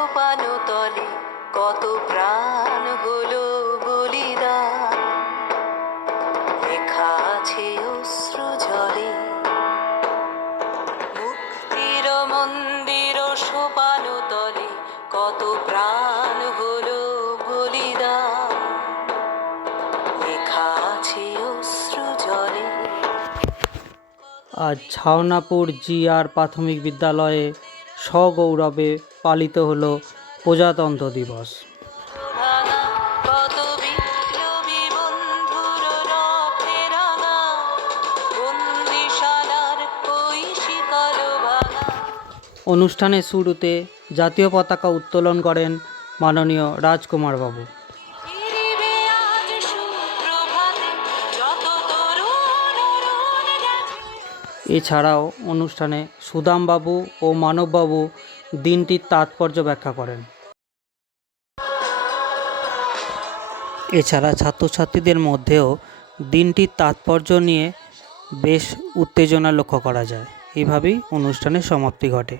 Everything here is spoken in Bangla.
সোপানো তলে কত প্রাণ হলো বলিদান, লেখা আছে অশ্রু জলে। মুক্তির মন্দির সোপানো তলে কত প্রাণ হলো বলিদান, লেখা আছে অশ্রু জলে। আজ ছাওনাপুর জিআর প্রাথমিক বিদ্যালয়ে সগৌরবে পালিত হলো প্রজাতন্ত্র দিবস। ভাঙা কত বিপ্লবী বন্ধুর রথে রাঙা, বন্দিশালার ওই শিকল ভাঙা। অনুষ্ঠানের শুরুতে জাতীয় পতাকা উত্তোলন করেন মাননীয় রাজকুমার বাবু। ফিরিবে আজ সুপ্রভাতে যত তরুণ অরুণ গেছে। এছাড়াও অনুষ্ঠানে সুদামবাবু ও মানববাবু দিনটির তাৎপর্য ব্যাখ্যা করেন। এছাড়া ছাত্রছাত্রীদের মধ্যেও দিনটির তাৎপর্য নিয়ে বেশ উত্তেজনা লক্ষ্য করা যায়। এভাবেই অনুষ্ঠানের সমাপ্তি ঘটে।